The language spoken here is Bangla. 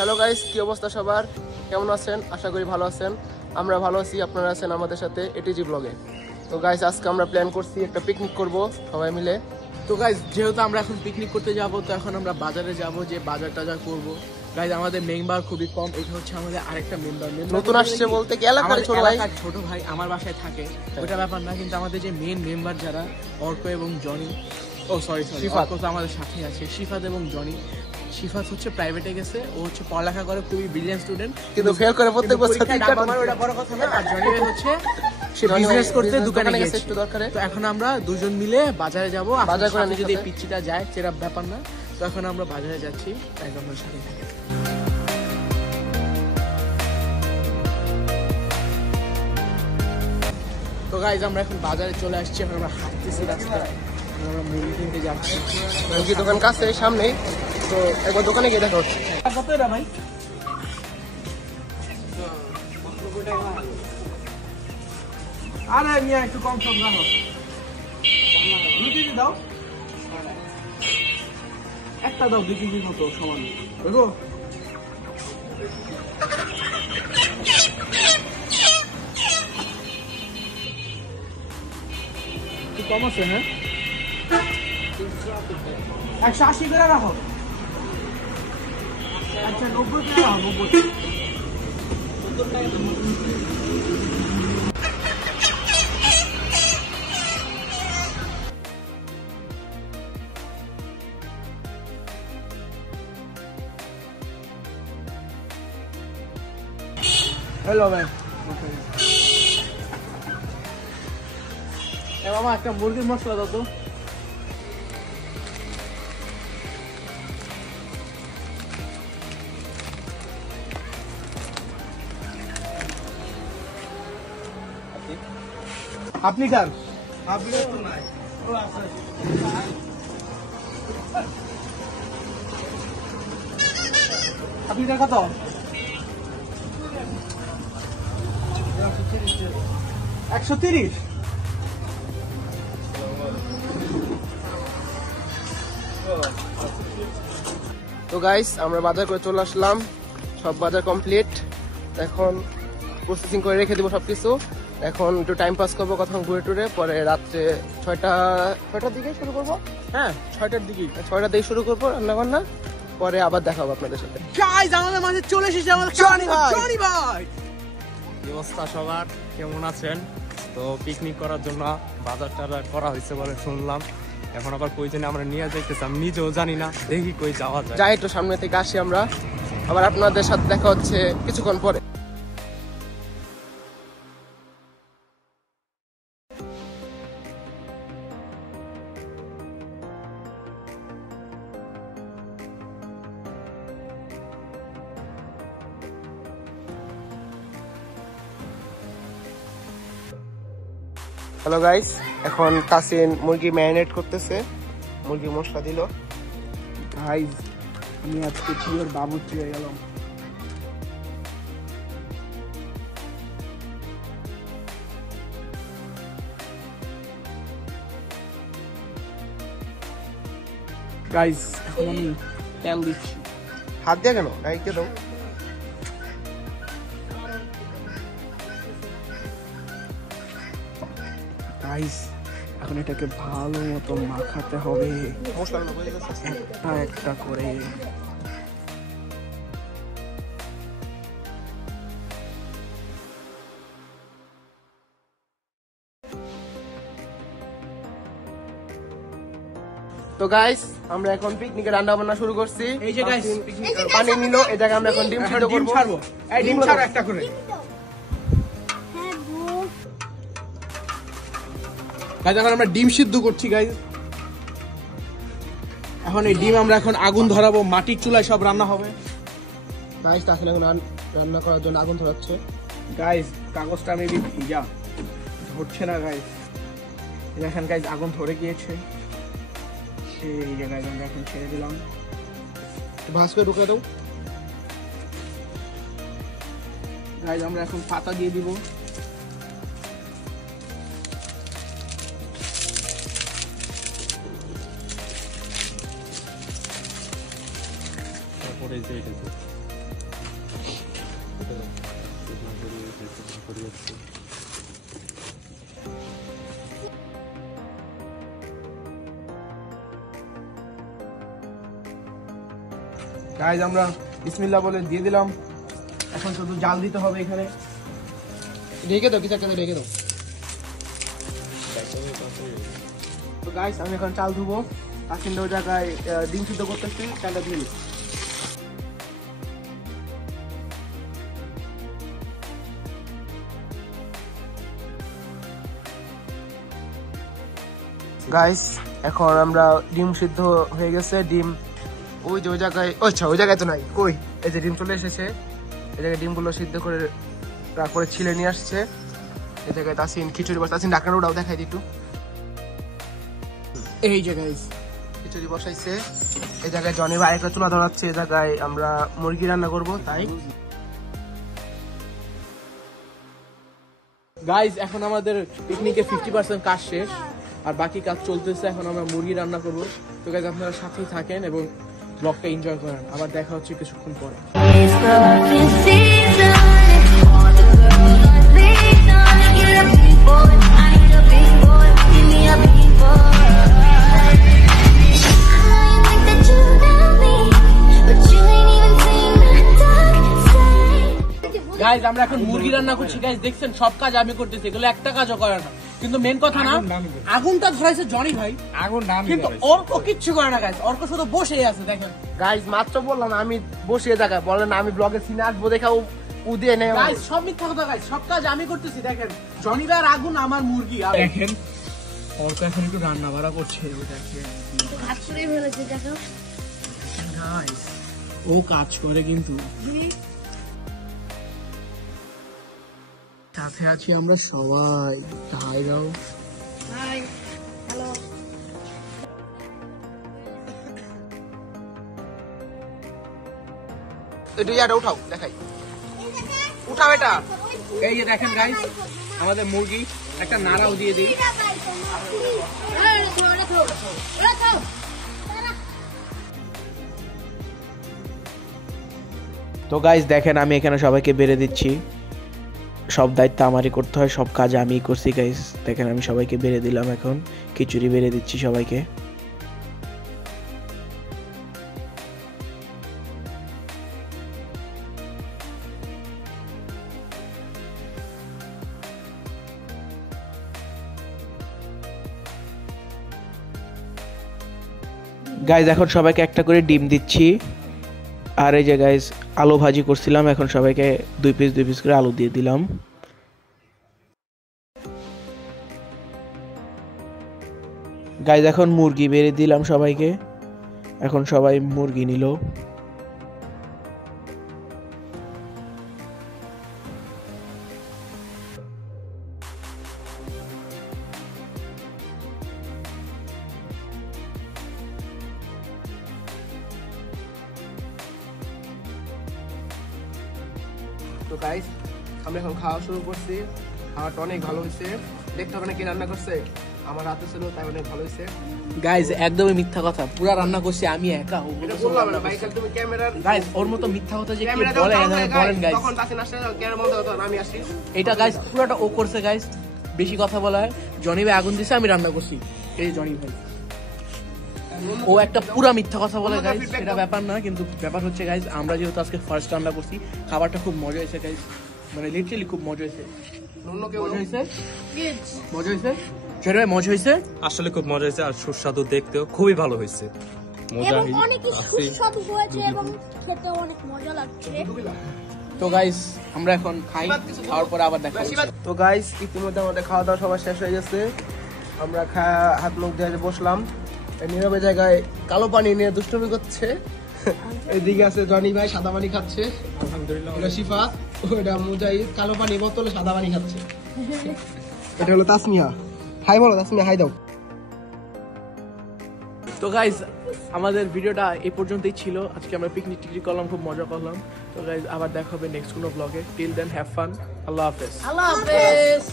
হ্যালো গাইস, কি অবস্থা সবার? কেমন আছেন? আশা করি ভালো আছেন। আমরা ভালো আছি, আপনারা আছেন আমাদের সাথে এটিজি ব্লগে। তো গাইস, আজকে আমরা প্ল্যান করছি একটা পিকনিক করব সবাই মিলে। তো গাইস, যেহেতু আমরা এখন পিকনিক করতে যাব, তো এখন আমরা বাজারে যাব, যে বাজার টাজার করবো। গাইস, আমাদের মেম্বার খুবই কম। এটা হচ্ছে আমাদের আরেকটা মেম্বার নতুন আসছে বলতে কি এলাকার ছোট ভাই আমার বাসায় থাকে, ওটা ব্যাপার না। কিন্তু আমাদের যে মেন মেম্বার যারা অর্ক এবং জনি, শিফাত তো আমাদের সাথে আছে। শিফাত এবং জনি। শিফাত হচ্ছে প্রাইভেটে গেছে, ও হচ্ছে পড়ালেখা করে, খুবই ব্রিলিয়ান্ট স্টুডেন্ট, কিন্তু ফেল করে প্রত্যেক বছর। ওটা বড় কথা না। আর জনি হচ্ছে সে বিজনেস করতে দোকানে গেছে একটু দরকারে। তো এখন আমরা দুজন মিলে বাজারে যাব। বাজার করে যদি পিচ্চিটা যায় সেটা ব্যাপার না। তো এখন আমরা বাজারে যাচ্ছি, একদম সাথে থাকে। তো গাইজ, আমরা এখন বাজারে চলে আসছি। এখন আমরা হাঁটতেছি রাস্তায়, আমরা মুরগি কিনতে যাচ্ছি। মুরগি দোকান কাছে সামনেই, তো একবার দোকানে গিয়ে দেখা হচ্ছে। কত এটা ভাই? আরে মিয়া, একটু কম সম রাখো। দুই কেজি দাও, একটা দাও, 2 কেজির মতো সমান দেখো। কম আছে? হ্যাঁ, 180 করে রাখো। আচ্ছা, 90 করে রাখো। 90 হ্যালো ম্যাম। মামা, একটা মুরগির মশলা দাও তো। আপনি খান? আপনি তো নাই। ও আচ্ছা, আপনি কত? 130। তো গাইস, আমরা বাজার করে চলে আসলাম, সব বাজার কমপ্লিট। এখন প্রসেসিং করে রেখে দিব সবকিছু। এখন একটু টাইম পাস করবো, কথা ঘুরে টুরে, পরে রাত্রে 6টার দিকে শুরু করবো। হ্যাঁ, 6টার দিকে শুরু করবো রান্না বান্না, পরে আবার দেখাবো আপনাদের সাথে। গাইস, আমাদের মাঝে চলে এসেছে আমাদের জনি ভাই। কি অবস্থা সবার? কেমন আছেন? তো পিকনিক করার জন্য বাজার টাজার করা হয়েছে বলে শুনলাম। এখন আবার কই জানি আমরা নিয়ে যাইতেছি, আমি নিজেও জানি না। দেখি কই যাওয়া যায়। যাই একটু সামনে থেকে আসি আমরা, আবার আপনাদের সাথে দেখা হচ্ছে কিছুক্ষণ পরে। হ্যালো গাইস, এখন তাসিন মুরগি ম্যারিনেট করতেছে, মুরগি মশলা দিল। গাইস, আমি আজকে পিওর বাবুর্চি হয়ে গেলাম। গাইস, এখন আমি তেল দিচ্ছি। হাত দিয়ে কেন? ডাইরেক্ট দাও। গাইস, এখন এটাকে ভালো মতো মাখাতে হবে, মশলাগুলো বুঝে যাচ্ছে একটা একটা করে। তো গাইস, আমরা এখন পিকনিকে রান্না বান্না শুরু করছি। এই যে গাইস, পানি নিল, এই জায়গায় আমরা এখন ডিম সিদ্ধ করব। এই ডিম ছাড়ো একটা করে। গাইস, এখন আমরা ডিম সিদ্ধ করছি গাইস। এখন এই ডিম আমরা এখন আগুন ধরাবো, মাটির চুলায় সব রান্না হবে। গাইস, তাসিন এখন রান্না করার জন্য আগুন ধরাচ্ছে। গাইস, কাগজটা মেবি ভিজা, ধরছে না গাইস। দেখেন গাইস, আগুন ধরে গিয়েছে। এই যে গাইস, আমরা এখন ছেড়ে দিলাম। ভাঁজ করে ঢুকে দাও। গাইস, আমরা এখন পাতা দিয়ে দিব। তারপরে যে গাইস আমরা বিসমিল্লাহ বলে দিয়ে দিলাম। এখন শুধু জাল দিতে হবে এখানে। ঢেকে দাও, কিছু একটা ঢেকে দাও। তো গাইস আমি এখন চাল ধুবো। তাসিন ওই জায়গায় ডিম সিদ্ধ করতেছে, চালটা দিয়ে দিই। গাইস এখন আমরা ডিম সিদ্ধ হয়ে গেছে। ডিম ওই যে ওই জায়গায়, আচ্ছা ওই জায়গায় তো নাই, কই এই যে ডিম চলে এসেছে। এই জায়গায় ডিমগুলো সিদ্ধ করে তারপরে ছিলে নিয়ে আসছে। এই জায়গায় তাসিন খিচুড়ি বসে, তাসিন ঢাকনাটা ওটাও দেখাই দিই একটু। এই যে গাইস খিচুড়ি বসাইছে। এই জায়গায় জনি ভাই একটা চুলা ধরাচ্ছে। এই জায়গায় আমরা মুরগি রান্না করব। তাই গাইস এখন আমাদের পিকনিকে 50% কাজ শেষ আর বাকি কাজ চলতেছে। এখন আমরা মুরগি রান্না করব। তো গাইস আপনারা সাথেই থাকেন এবং ব্লগটা এনজয় করেন। আবার দেখা হচ্ছে কিছুক্ষণ পরে। গাইস আমরা এখন মুরগি রান্না করছি। গাইস দেখছেন সব কাজ আমি করতেছি, এগুলো একটা কাজও করে না। কিন্তু মেন কথা না, আগুনটা ধরাইছে জনি ভাই, আগুন নাম, কিন্তু অর্ক কিচ্ছু করে না। গাইস অর্ক শুধু বসেই আছে। দেখেন গাইস মাত্র বললাম আমি বসে জায়গায়, বলেন আমি ব্লগে সিনে আসবো দেখা উ দিয়ে নেই। গাইস সব মিথ্যা কথা। গাইস সব কাজ আমি করতেছি। দেখেন জনি ভাইয়ের আগুন, আমার মুরগি। দেখেন অর্ক এখন একটু রান্না বাড়া করছে। গাইস ও কাজ করে কিন্তু সাথে আছি আমরা সবাই। হাই গাও, হাই, হ্যালো। একটু ইয়াটা উঠাও, দেখাই, উঠাও এটা। এই যে দেখেন গাইস আমাদের মুরগি, একটা নাড়াও দিয়ে দিই। তো গাইস দেখেন আমি এখানে সবাইকে বেড়ে দিচ্ছি। সব দায়িত্ব আমারই করতে হয়, সব কাজ আমিই করছি গাইস। দেখেন আমি সবাইকে বেড়ে দিলাম, এখন খিচুড়ি বেড়ে দিচ্ছি সবাইকে। গাইস এখন সবাইকে একটা করে ডিম দিচ্ছি। আর এই যে গাইস আলু ভাজি করছিলাম, এখন সবাইকে 2 পিস করে আলু দিয়ে দিলাম। গাইস এখন মুরগি বেড়ে দিলাম সবাইকে। এখন সবাই মুরগি নিল। তো গাইস আমরা এখন খাওয়া শুরু করছি। খাওয়াটা অনেক ভালো হয়েছে। দেখতে হবে না কি রান্না করছে, আমার হাতে ছিল, তাই অনেক ভালো হয়েছে। গাইস একদমই মিথ্যা কথা, পুরা রান্না করছি আমি একা। এটা বললাম না ভাই, কাল তুমি ক্যামেরার গাইস ওর মতো মিথ্যা কথা যে কি ক্যামেরা বলে বলেন গাইস। তখন তাসিন আসলে ক্যামেরা বন্ধ হতো, আমি আসি। এটা গাইস পুরোটা ও করছে গাইস। বেশি কথা বলা হয়। জনি ভাই আগুন দিছে, আমি রান্না করছি। এই জনি ভাই ও একটা পুরা মিথ্যা কথা বলে গাইস। এটা ব্যাপার না, কিন্তু ব্যাপার হচ্ছে গাইস আমরা যেহেতু আজকে ফার্স্ট রান্না করছি, খাবারটা খুব মজা হয়েছে গাইস। মানে লিটারালি খুব মজা হয়েছে। মজা হয়েছে, মজা হয়েছে, জনি ভাই মজা হয়েছে। আসলে খুব মজা হয়েছে আর সুস্বাদু, দেখতেও খুবই ভালো হয়েছে। এবং অনেক সুস্বাদু হয়েছে এবং খেতেও অনেক মজা লাগছে। তো গাইস আমরা এখন খাই, খাওয়ার পরে আবার দেখা হচ্ছে। তো গাইস ইতিমধ্যে আমাদের খাওয়া দাওয়া সবার শেষ হয়ে গেছে। আমরা হাত মুখ দিয়ে বসলাম। নীরবে জায়গায় কালো পানি নিয়ে দুষ্টুমি করছে। এইদিকে আছে জনি ভাই সাদা পানি খাচ্ছে, আলহামদুলিল্লাহ। শিফা, ওটা মুজাহিদ কালো পানি বোতলে সাদা পানি খাচ্ছে। এটা হলো তাসমিয়া। হাই বলো তাসমিয়া, হাই দাও। তো গাইস আমাদের ভিডিওটা এই পর্যন্তই ছিল। আজকে আমরা পিকনিক টিকনিক করলাম, খুব মজা করলাম। তো গাইস আবার দেখা হবে নেক্সট কোনো ব্লগে। Till then have fun. আল্লাহ হাফেজ। আল্লাহ হাফেজ।